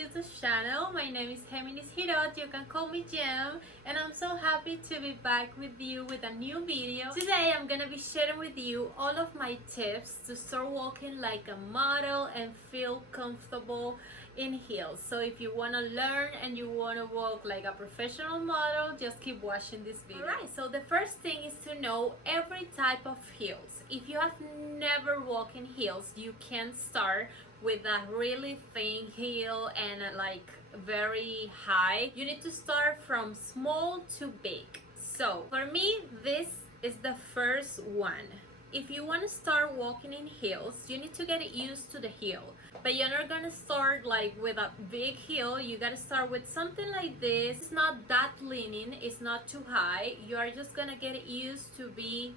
YouTube channel. My name is Geminis. You can call me Gem, and I'm so happy to be back with you with a new video. Today I'm gonna be sharing with you all of my tips to start walking like a model and feel comfortable in heels. So if you want to learn and you want to walk like a professional model, just keep watching this video. Alright, so the first thing is to know every type of heels. If you have never walked in heels, you can start with a really thin heel and like very high. You need to start from small to big. So for me, this is the first one. If you want to start walking in heels, you need to get used to the heel. But you're not gonna start like with a big heel. You gotta start with something like this. It's not that leaning, it's not too high. You are just gonna get used to be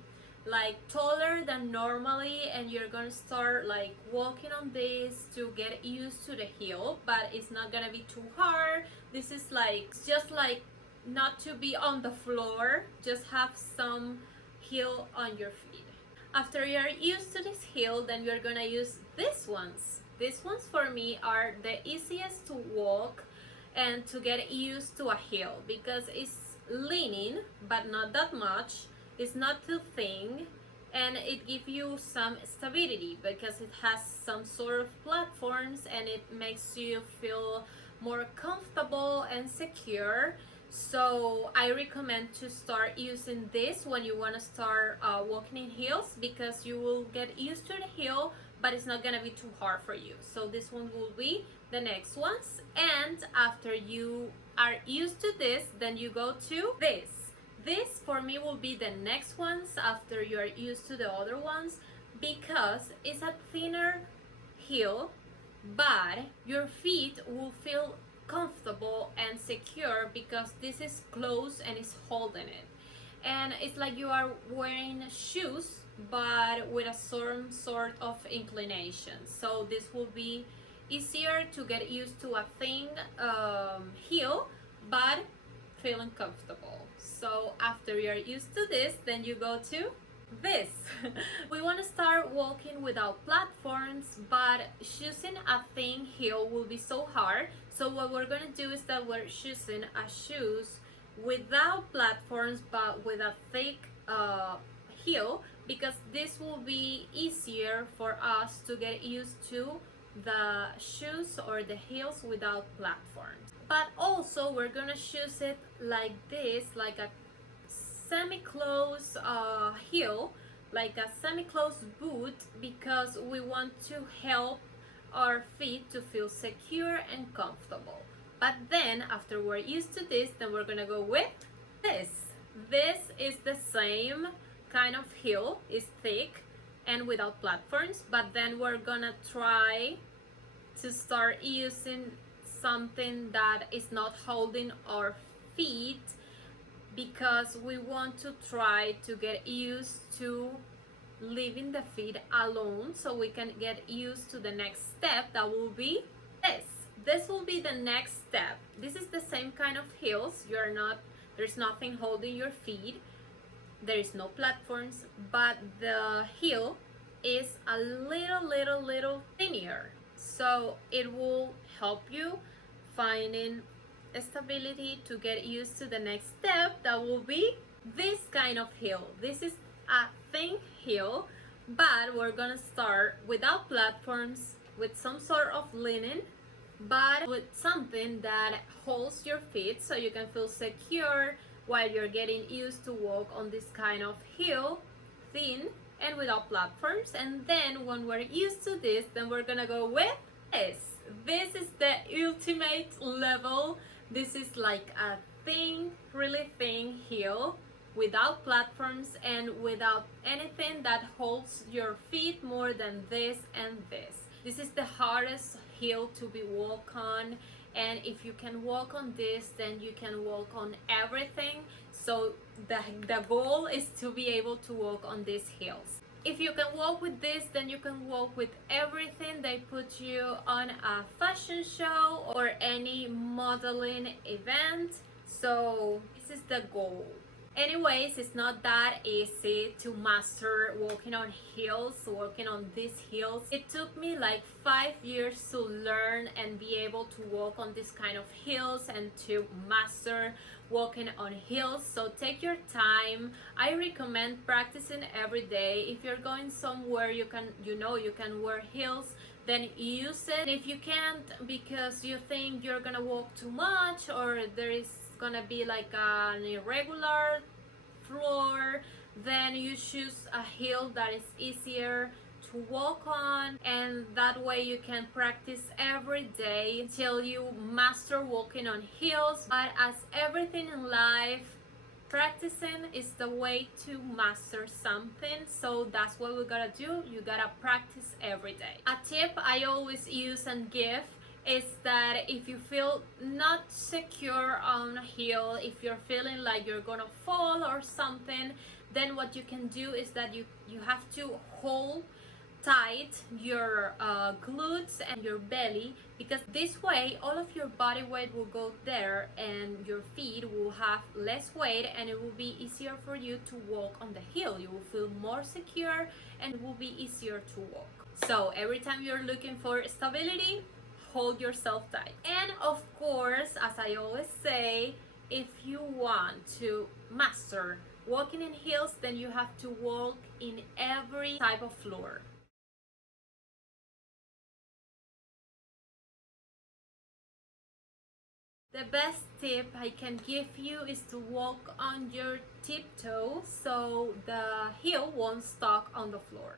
like taller than normally, and you're gonna start like walking on this to get used to the heel, but it's not gonna be too hard. This is like just like not to be on the floor, just have some heel on your feet. After you're used to this heel, then you're gonna use these ones. These ones for me are the easiest to walk and to get used to a heel because it's leaning but not that much. It's not too thin, and it gives you some stability because it has some sort of platforms and it makes you feel more comfortable and secure. So I recommend to start using this when you want to start walking in heels, because you will get used to the heel but it's not gonna be too hard for you. So this one will be the next ones, and after you are used to this, then you go to this for me will be the next ones after you are used to the other ones, because it's a thinner heel but your feet will feel comfortable and secure because this is closed and it's holding it, and it's like you are wearing shoes but with a some sort of inclination. So this will be easier to get used to a thin heel but feeling comfortable. So after you're used to this, then you go to this. We want to start walking without platforms, but choosing a thin heel will be so hard. So what we're going to do is that we're choosing a shoes without platforms but with a thick heel, because this will be easier for us to get used to the shoes or the heels without platforms. But also we're gonna choose it like this, like a semi-closed heel, like a semi-closed boot, because we want to help our feet to feel secure and comfortable. But then after we're used to this, then we're gonna go with this. This is the same kind of heel, it's thick and without platforms, but then we're gonna try to start using something that is not holding our feet, because we want to try to get used to leaving the feet alone so we can get used to the next step. That will be this will be the next step. This is the same kind of heels. There's nothing holding your feet, there is no platforms, but the heel is a little thinner, so it will help you finding stability to get used to the next step. That will be this kind of heel. This is a thin heel, but we're gonna start without platforms, with some sort of linen, but with something that holds your feet so you can feel secure while you're getting used to walk on this kind of heel, thin and without platforms. And then when we're used to this, then we're gonna go with this. This is the ultimate level. This is like a thin, really thin heel without platforms and without anything that holds your feet more than this and this. This is the hardest heel to be walk on, and if you can walk on this, then you can walk on everything. So the goal is to be able to walk on these heels. If you can walk with this, then you can walk with everything they put you on a fashion show or any modeling event. So this is the goal. Anyways, it's not that easy to master walking on heels, walking on these heels. It took me like 5 years to learn and be able to walk on this kind of heels and to master walking on heels. So take your time. I recommend practicing every day. If you're going somewhere you can wear heels, then use it. If you can't because you think you're gonna walk too much or there is gonna be like an irregular floor, then you choose a heel that is easier to walk on, and that way you can practice every day until you master walking on heels. But as everything in life, practicing is the way to master something, so that's what we gotta do. You gotta practice every day. A tip I always use and give is that if you feel not secure on a heel, if you're feeling like you're gonna fall or something, then what you can do is that you have to hold tight your glutes and your belly, because this way all of your body weight will go there and your feet will have less weight, and it will be easier for you to walk on the heel. You will feel more secure and it will be easier to walk. So every time you're looking for stability, hold yourself tight. And of course, as I always say, if you want to master walking in heels, then you have to walk in every type of floor. The best tip I can give you is to walk on your tiptoes so the heel won't stuck on the floor.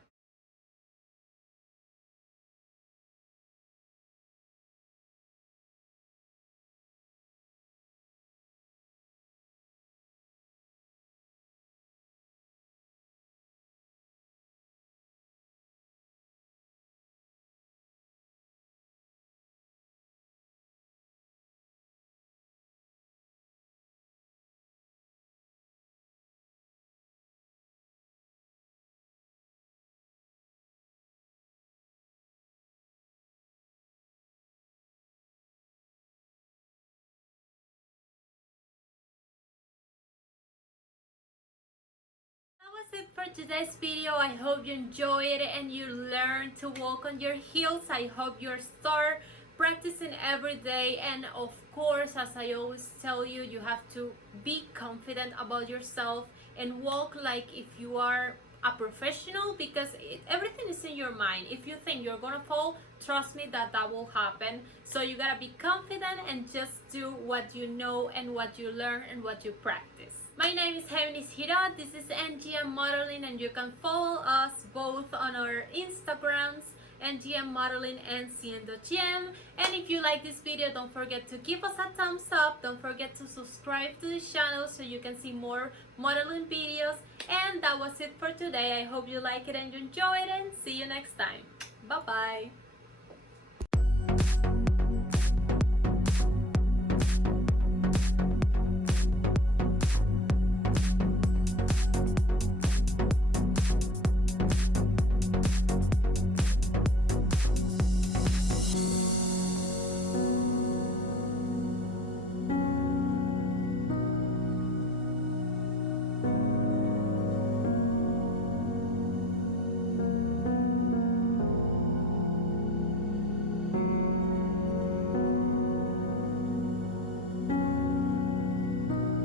That was it for today's video. I hope you enjoyed it and you learned to walk on your heels. I hope you start practicing every day, and of course, as I always tell you, you have to be confident about yourself and walk like if you are a professional, because everything is in your mind. If you think you're gonna fall, trust me that will happen. So you gotta be confident and just do what you know and what you learn and what you practice. My name is Geminis. This is NGM Modeling, and you can follow us both on our Instagrams, NGM Modeling and CN.GM. And if you like this video, don't forget to give us a thumbs up. Don't forget to subscribe to this channel so you can see more modeling videos. And that was it for today. I hope you like it and you enjoyed it, and see you next time. Bye bye.